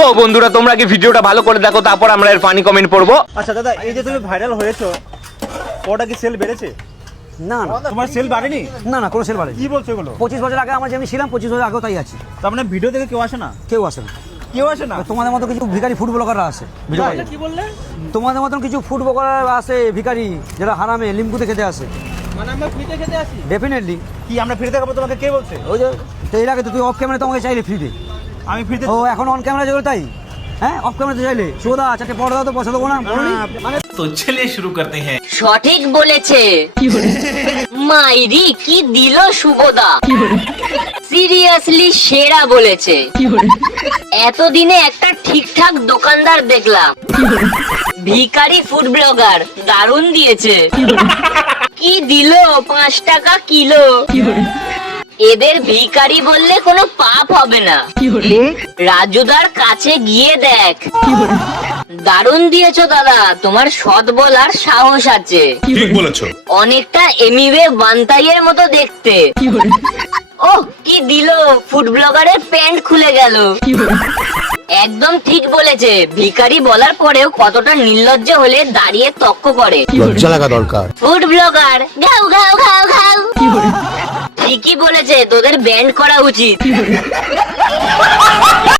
তো বন্ধুরা তোমরা কি ভিডিওটা ভালো করে দেখো, তারপর আমরা এর ফানি কমেন্ট পড়বো। আচ্ছা দাদা, এই যে তুমি ভাইরাল হয়েছো, ওটা কি সেল বেড়েছে? না না তোমার সেল বাড়েনি? না না, কোনো সেল বাড়েনি। কি বলছো এগুলো? 25 বছর আগে আমার যেমনি ছিলাম, 25 বছর আগেও তাই আছি। তার মানে ভিডিও দেখে কেউ আসে না? কেউ আসে না। কেউ আসে না? তোমাদের মতো কিছু ভিখারি ফুড ব্লগাররা আছে ভিডিও করে। কি বললে? তোমাদের মতন কিছু ফুড ব্লগাররা আছে ভিখারি, যারা হারামে লিম্বুতে খেতে আসে। মানে আমরা ফ্রিতে খেতে আসি? ডেফিনেটলি। কি আমরা ফ্রিতে খাবো? তোমাকে কে বলছে? ওই যে তো এর আগে তো তুই অফ ক্যামেরা তোমাকে চাইলে ফ্রিতে। আমি ফ্রিতে ও এখন অন ক্যামেরা যেগুলো তাই, হ্যাঁ অফ ক্যামেরাতে চাইলে সোদা চারটে পড়া দাও তো পয়সা দেবো না। মানে तो चलिए शुरू करते हैं। সঠিক বলেছে। মাইরি কি দিল শুভদা, সিরিয়াসলি সেরা বলেছে। এতদিনে একটা ঠিকঠাক দোকানদার দেখলাম, ভিখারি ফুড ব্লগার, দারুণ দিয়েছে। কি দিল 5 টাকা কিলো। এদের ভিখারি বললে কোনো পাপ হবে না। রাজুদার কাছে গিয়ে দেখ। দারুণ দিয়েছো দাদা, তোমার সৎ বলার সাহস আছে। ঠিক বলেছো। অনেকটা এমিওয়ে বান্তাইয়ের মতো দেখতে। ও কি দিল, ফুড ব্লগারের প্যান্ট খুলে গেল। একদম ঠিক বলেছে, ভিখারি বলার পরেও কতটা নির্লজ্জ হলে দাঁড়িয়ে তক্ক করে। লজ্জা লাগা দরকার। ফুড ব্লগার ঘাউ ঘাউ ঘাউ ঘাউ। ঠিকই বলেছে, তোদের ব্যান্ড করা উচিত।